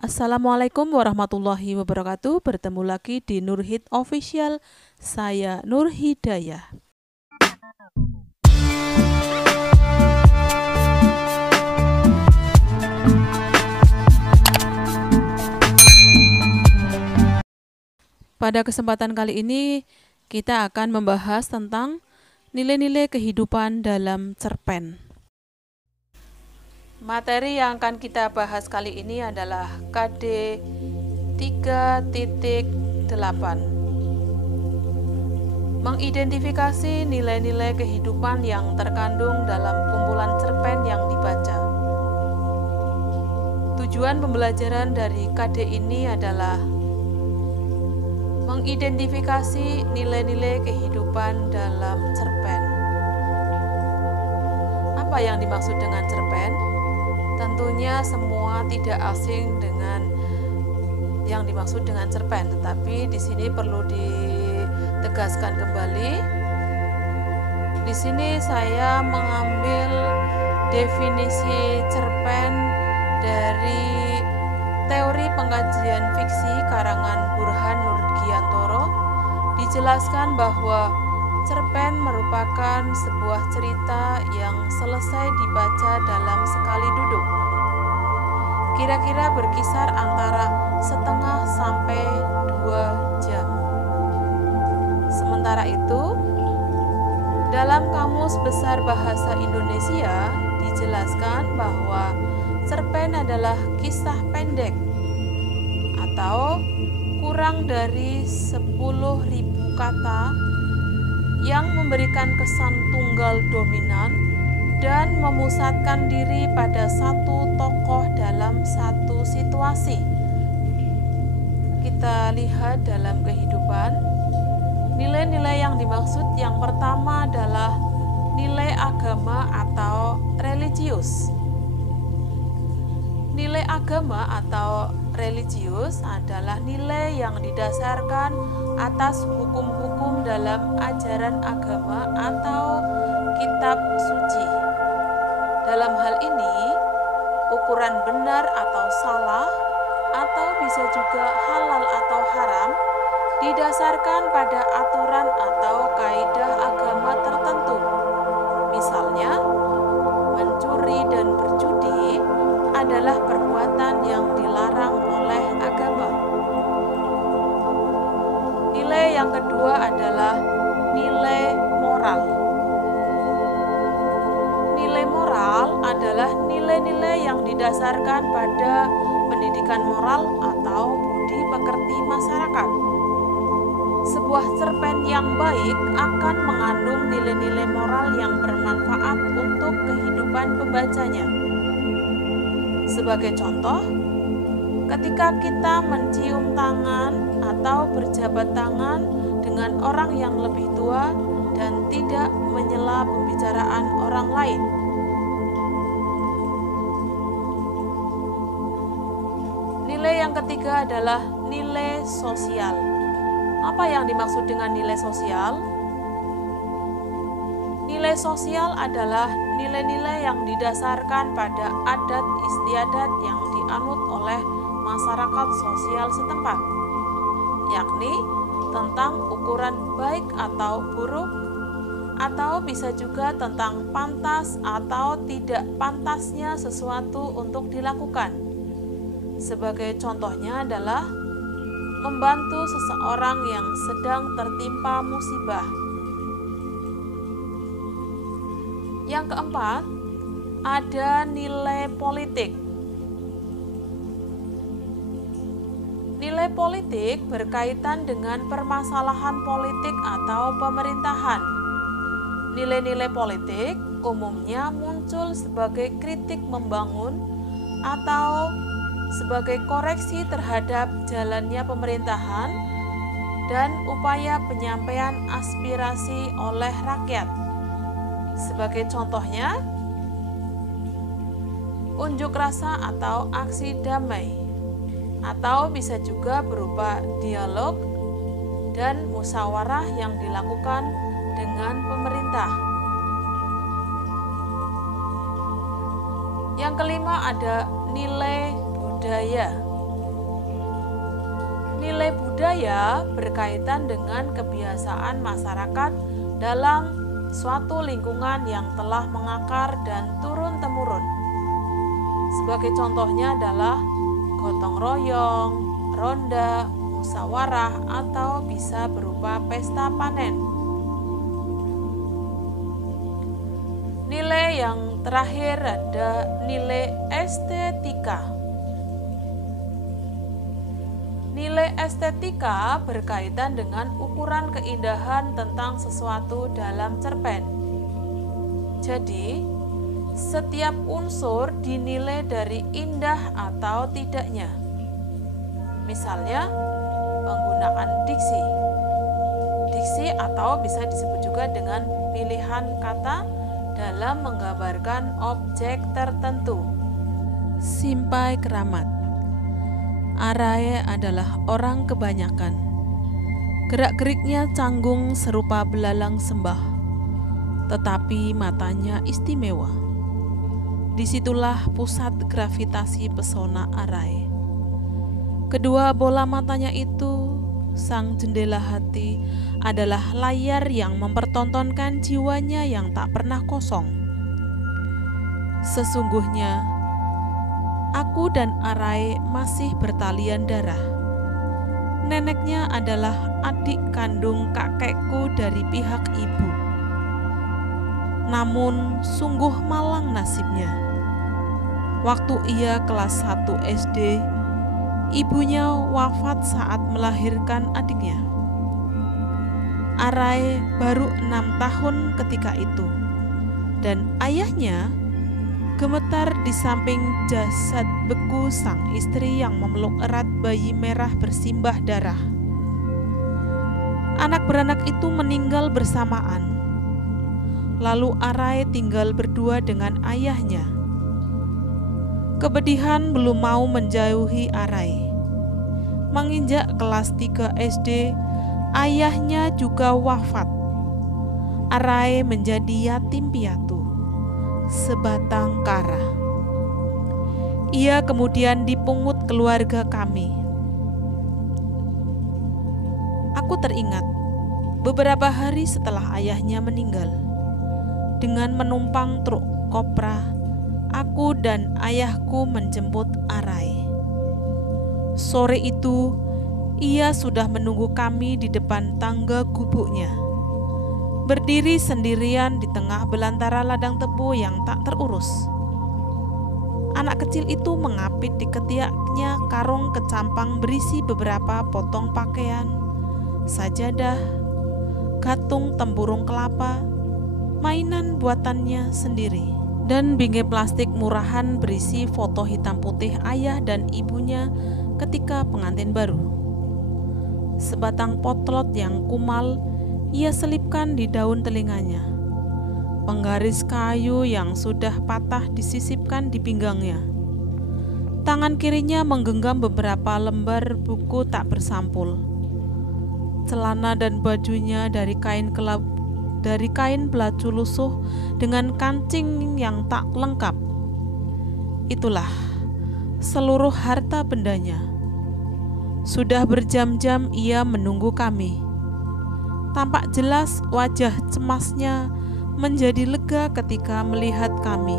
Assalamualaikum warahmatullahi wabarakatuh. Bertemu lagi di Nurhid Official. Saya Nur Hidayah. Pada kesempatan kali ini kita akan membahas tentang nilai-nilai kehidupan dalam cerpen. Materi yang akan kita bahas kali ini adalah KD 3.8. Mengidentifikasi nilai-nilai kehidupan yang terkandung dalam kumpulan cerpen yang dibaca. Tujuan pembelajaran dari KD ini adalah mengidentifikasi nilai-nilai kehidupan dalam cerpen. Apa yang dimaksud dengan cerpen? Tentunya semua tidak asing dengan yang dimaksud dengan cerpen, tetapi di sini perlu ditegaskan kembali. Di sini saya mengambil definisi cerpen dari teori pengkajian fiksi karangan Burhan Nurgiantoro. Dijelaskan bahwa cerpen merupakan sebuah cerita yang selesai dibaca dalam sekali duduk. Kira-kira berkisar antara setengah sampai 2 jam. Sementara itu, dalam Kamus Besar Bahasa Indonesia dijelaskan bahwa cerpen adalah kisah pendek atau kurang dari 10.000 kata yang memberikan kesan tunggal dominan dan memusatkan diri pada satu tokoh dalam satu situasi. Kita lihat dalam kehidupan, nilai-nilai yang dimaksud yang pertama adalah nilai agama atau religius. Nilai agama atau religius adalah nilai yang didasarkan atas hukum-hukum dalam ajaran agama atau kitab suci. Dalam hal ini, ukuran benar atau salah, atau bisa juga halal atau haram, didasarkan pada aturan atau kaidah agama tertentu. Misalnya, mencuri dan berjudi adalah perbuatan yang dilarang oleh agama. Nilai yang kedua adalah nilai moral. Nilai moral adalah nilai-nilai yang didasarkan pada pendidikan moral atau budi pekerti masyarakat. Sebuah cerpen yang baik akan mengandung nilai-nilai moral yang bermanfaat untuk kehidupan pembacanya. Sebagai contoh, ketika kita mencium tangan atau berjabat tangan dengan orang yang lebih tua dan tidak menyela pembicaraan orang lain. Nilai yang ketiga adalah nilai sosial. Apa yang dimaksud dengan nilai sosial? Nilai sosial adalah nilai-nilai yang didasarkan pada adat istiadat yang dianut oleh masyarakat sosial setempat, yakni tentang ukuran baik atau buruk, atau bisa juga tentang pantas atau tidak pantasnya sesuatu untuk dilakukan. Sebagai contohnya adalah membantu seseorang yang sedang tertimpa musibah. Yang keempat, ada nilai politik. Nilai politik berkaitan dengan permasalahan politik atau pemerintahan. Nilai-nilai politik umumnya muncul sebagai kritik membangun atau sebagai koreksi terhadap jalannya pemerintahan dan upaya penyampaian aspirasi oleh rakyat. Sebagai contohnya, unjuk rasa atau aksi damai, atau bisa juga berupa dialog dan musyawarah yang dilakukan dengan pemerintah. Yang kelima ada nilai budaya. Nilai budaya berkaitan dengan kebiasaan masyarakat dalam suatu lingkungan yang telah mengakar dan turun-temurun. Sebagai contohnya adalah gotong royong, ronda, musyawarah, atau bisa berupa pesta panen. Nilai yang terakhir ada nilai estetika. Nilai estetika berkaitan dengan ukuran keindahan tentang sesuatu dalam cerpen. Jadi, setiap unsur dinilai dari indah atau tidaknya. Misalnya, penggunaan diksi. Diksi atau bisa disebut juga dengan pilihan kata dalam menggambarkan objek tertentu. Simpai keramat. Arae adalah orang kebanyakan. Gerak-geriknya canggung serupa belalang sembah, tetapi matanya istimewa. Disitulah pusat gravitasi pesona Arae. Kedua bola matanya itu, sang jendela hati, adalah layar yang mempertontonkan jiwanya yang tak pernah kosong. Sesungguhnya, aku dan Arae masih bertalian darah. Neneknya adalah adik kandung kakekku dari pihak ibu. Namun sungguh malang nasibnya. Waktu ia kelas 1 SD, ibunya wafat saat melahirkan adiknya. Arae baru 6 tahun ketika itu, dan ayahnya gemetar di samping jasad beku sang istri yang memeluk erat bayi merah bersimbah darah. Anak beranak itu meninggal bersamaan. Lalu Arae tinggal berdua dengan ayahnya. Kepedihan belum mau menjauhi Arae. Menginjak kelas 3 SD, ayahnya juga wafat. Arae menjadi yatim piatu, sebatang kara. Ia kemudian dipungut keluarga kami. Aku teringat beberapa hari setelah ayahnya meninggal, dengan menumpang truk kopra, aku dan ayahku menjemput Arae. Sore itu, ia sudah menunggu kami di depan tangga gubuknya, berdiri sendirian di tengah belantara ladang tebu yang tak terurus. Anak kecil itu mengapit di ketiaknya karung kecampang berisi beberapa potong pakaian, sajadah, gantung tempurung kelapa, mainan buatannya sendiri, dan bingkai plastik murahan berisi foto hitam putih ayah dan ibunya ketika pengantin baru. Sebatang potlot yang kumal ia selipkan di daun telinganya. Penggaris kayu yang sudah patah disisipkan di pinggangnya. Tangan kirinya menggenggam beberapa lembar buku tak bersampul. Celana dan bajunya dari kain belacu lusuh dengan kancing yang tak lengkap. Itulah seluruh harta bendanya. Sudah berjam-jam ia menunggu kami. Tampak jelas wajah cemasnya menjadi lega ketika melihat kami.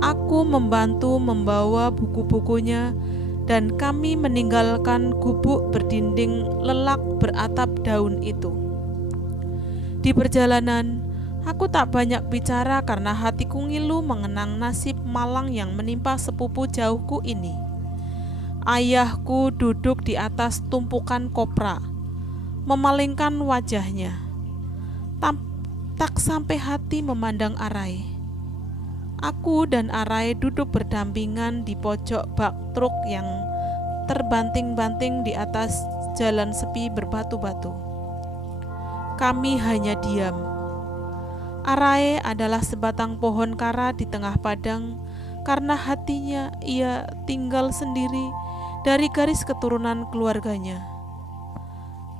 Aku membantu membawa buku-bukunya dan kami meninggalkan gubuk berdinding lelak beratap daun itu. Di perjalanan, aku tak banyak bicara karena hatiku ngilu mengenang nasib malang yang menimpa sepupu jauhku ini. Ayahku duduk di atas tumpukan kopra, memalingkan wajahnya. Tak sampai hati memandang Arae. Aku dan Arae duduk berdampingan di pojok bak truk yang terbanting-banting di atas jalan sepi berbatu-batu. Kami hanya diam. Arae adalah sebatang pohon kara di tengah padang karena hatinya ia tinggal sendiri dari garis keturunan keluarganya.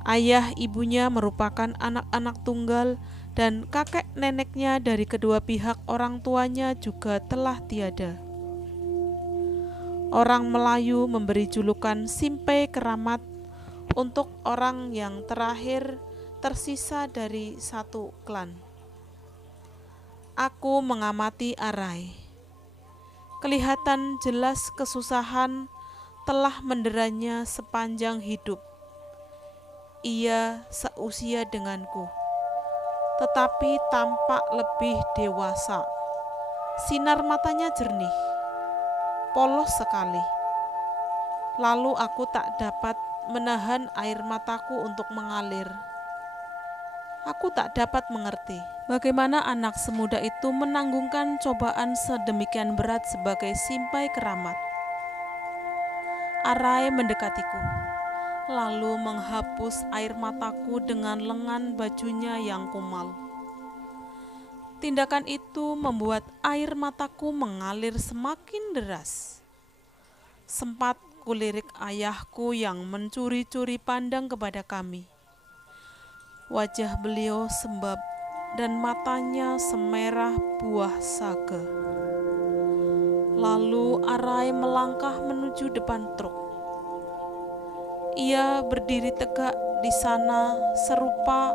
Ayah ibunya merupakan anak-anak tunggal dan kakek neneknya dari kedua pihak orang tuanya juga telah tiada. Orang Melayu memberi julukan Simpai Keramat untuk orang yang terakhir tersisa dari satu klan. Aku mengamati Arai. Kelihatan jelas kesusahan telah menderanya sepanjang hidup. Ia seusia denganku, tetapi tampak lebih dewasa. Sinar matanya jernih, polos sekali. Lalu aku tak dapat menahan air mataku untuk mengalir. Aku tak dapat mengerti bagaimana anak semuda itu menanggungkan cobaan sedemikian berat sebagai Simpai Keramat. Arai mendekatiku, lalu menghapus air mataku dengan lengan bajunya yang kumal. Tindakan itu membuat air mataku mengalir semakin deras. Sempat kulirik ayahku yang mencuri-curi pandang kepada kami. Wajah beliau sembab dan matanya semerah buah saga. Lalu Arai melangkah menuju depan truk. Ia berdiri tegak di sana serupa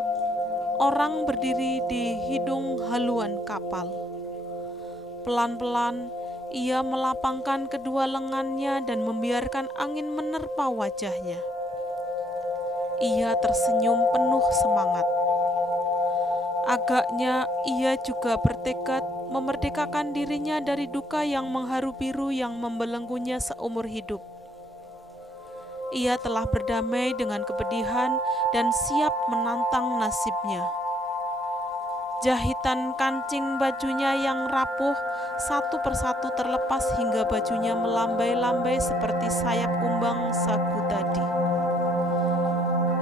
orang berdiri di hidung haluan kapal. Pelan-pelan ia melapangkan kedua lengannya dan membiarkan angin menerpa wajahnya. Ia tersenyum penuh semangat. Agaknya ia juga bertekad memerdekakan dirinya dari duka yang mengharu biru yang membelenggunya seumur hidup. Ia telah berdamai dengan kepedihan dan siap menantang nasibnya. Jahitan kancing bajunya yang rapuh satu persatu terlepas hingga bajunya melambai-lambai seperti sayap kumbang sagu tadi.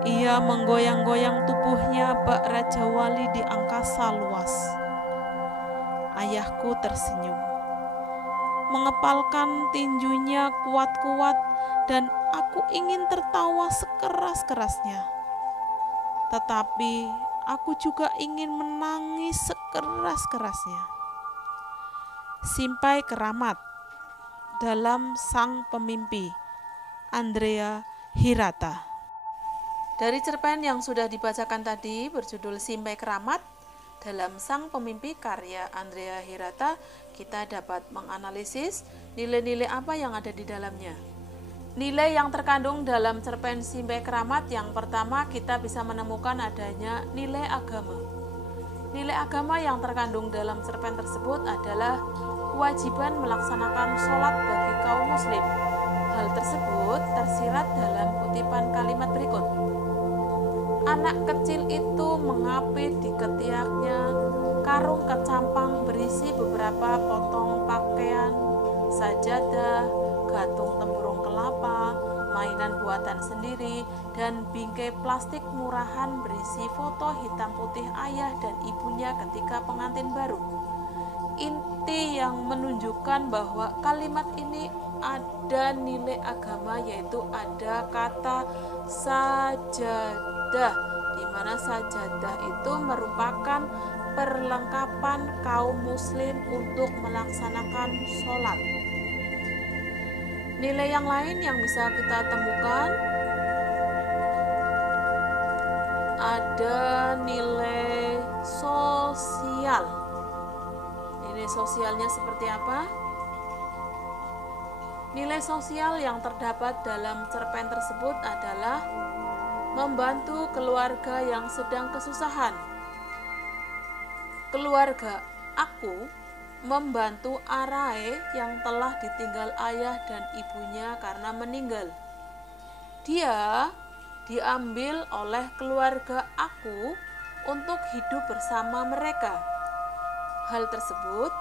Ia menggoyang-goyang tubuhnya bak Raja Wali di angkasa luas. Ayahku tersenyum, mengepalkan tinjunya kuat-kuat, dan aku ingin tertawa sekeras-kerasnya. Tetapi aku juga ingin menangis sekeras-kerasnya. Simpai Keramat dalam Sang Pemimpi, Andrea Hirata. Dari cerpen yang sudah dibacakan tadi berjudul Simpai Keramat dalam Sang Pemimpi karya Andrea Hirata, kita dapat menganalisis nilai-nilai apa yang ada di dalamnya. Nilai yang terkandung dalam cerpen Simpai Keramat yang pertama kita bisa menemukan adanya nilai agama. Nilai agama yang terkandung dalam cerpen tersebut adalah kewajiban melaksanakan sholat bagi kaum muslim. Hal tersebut tersirat dalam kutipan kalimat berikut. Anak kecil itu mengapit di ketiaknya karung kecampang berisi beberapa potong pakaian, sajadah, gantung tempurung kelapa, mainan buatan sendiri, dan bingkai plastik murahan berisi foto hitam putih ayah dan ibunya ketika pengantin baru. Inti yang menunjukkan bahwa kalimat ini ada nilai agama, yaitu ada kata sajadah, di mana sajadah itu merupakan perlengkapan kaum muslim untuk melaksanakan sholat. Nilai yang lain yang bisa kita temukan ada nilai sosial. Nilai sosialnya seperti apa? Nilai sosial yang terdapat dalam cerpen tersebut adalah membantu keluarga yang sedang kesusahan. Keluarga aku membantu Arai yang telah ditinggal ayah dan ibunya karena meninggal. Dia diambil oleh keluarga aku untuk hidup bersama mereka. Hal tersebut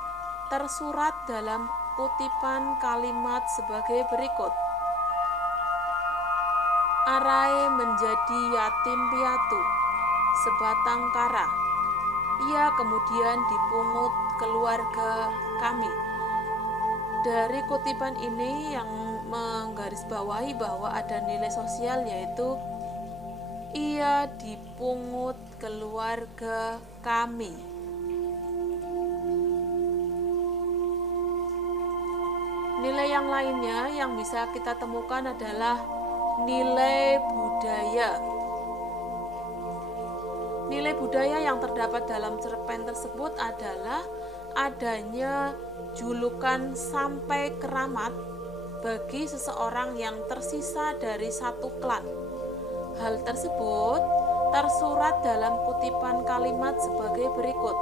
tersurat dalam kutipan kalimat sebagai berikut. Arai menjadi yatim piatu, sebatang kara. Ia kemudian dipungut keluarga kami. Dari kutipan ini yang menggarisbawahi bahwa ada nilai sosial, yaitu ia dipungut keluarga kami. Nilai yang lainnya yang bisa kita temukan adalah nilai budaya. Nilai budaya yang terdapat dalam cerpen tersebut adalah adanya julukan sampai keramat bagi seseorang yang tersisa dari satu klan. Hal tersebut tersurat dalam kutipan kalimat sebagai berikut.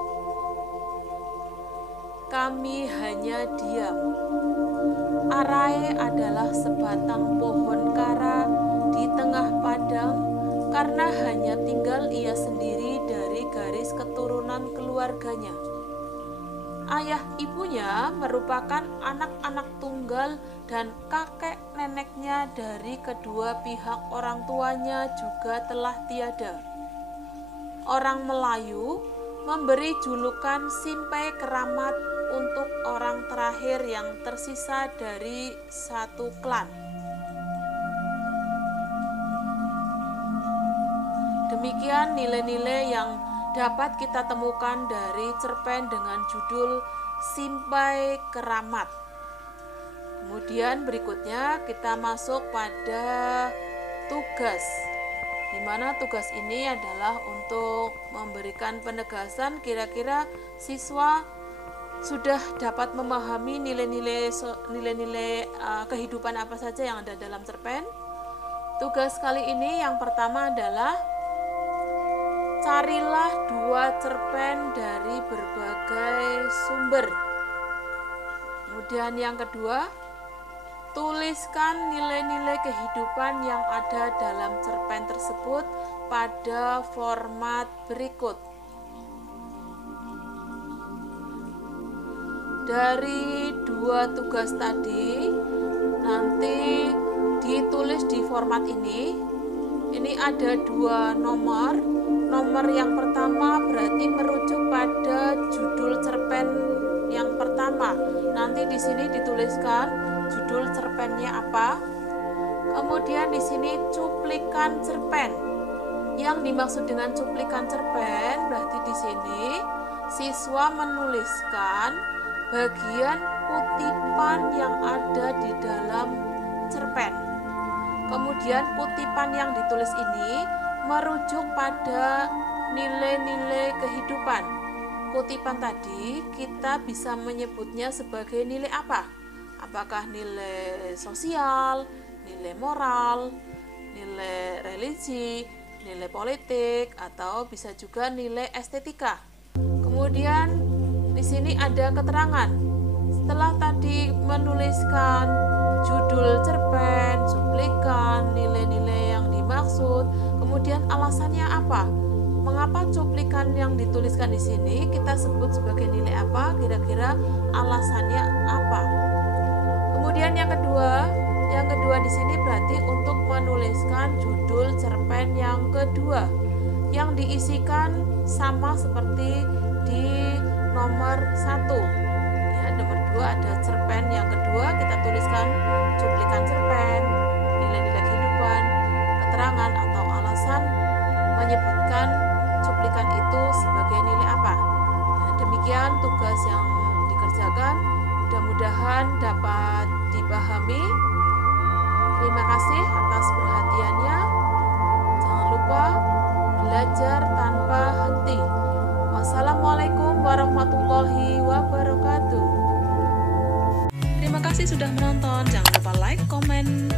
Kami hanya diam. Arai adalah sebatang pohon kara di tengah padang karena hanya tinggal ia sendiri dari garis keturunan keluarganya. Ayah ibunya merupakan anak-anak tunggal dan kakek neneknya dari kedua pihak orang tuanya juga telah tiada. Orang Melayu memberi julukan simpai keramat untuk orang terakhir yang tersisa dari satu klan. Demikian nilai-nilai yang dapat kita temukan dari cerpen dengan judul Simpai Keramat. Kemudian berikutnya kita masuk pada tugas, di mana tugas ini adalah untuk memberikan penegasan kira-kira siswa sudah dapat memahami nilai-nilai kehidupan apa saja yang ada dalam cerpen. Tugas kali ini yang pertama adalah carilah 2 cerpen dari berbagai sumber. Kemudian yang kedua, tuliskan nilai-nilai kehidupan yang ada dalam cerpen tersebut pada format berikut. Dari 2 tugas tadi nanti ditulis di format ini. Ini ada 2 nomor. Nomor yang pertama berarti merujuk pada judul cerpen yang pertama. Nanti di sini dituliskan judul cerpennya apa. Kemudian di sini cuplikan cerpen. Yang dimaksud dengan cuplikan cerpen berarti di sini siswa menuliskan bagian kutipan yang ada di dalam cerpen. Kemudian kutipan yang ditulis ini merujuk pada nilai-nilai kehidupan. Kutipan tadi kita bisa menyebutnya sebagai nilai apa? Apakah nilai sosial, nilai moral, nilai religi, nilai politik, atau bisa juga nilai estetika. Kemudian di sini ada keterangan. Setelah tadi menuliskan judul cerpen, cuplikan, nilai-nilai yang dimaksud, kemudian alasannya apa? Mengapa cuplikan yang dituliskan di sini kita sebut sebagai nilai apa? Kira-kira alasannya apa? Kemudian yang kedua di sini berarti untuk menuliskan judul cerpen yang kedua yang diisikan sama seperti di nomor 1. Ya, nomor 2 ada cerpen yang kedua, kita tuliskan cuplikan cerpen, nilai-nilai kehidupan, keterangan atau alasan menyebutkan cuplikan itu sebagai nilai apa. Ya, demikian tugas yang dikerjakan, mudah-mudahan dapat dipahami. Terima kasih atas perhatiannya. Jangan lupa belajar tanpa henti. Wassalamualaikum warahmatullahi wabarakatuh. Terima kasih sudah menonton. Jangan lupa like, komen,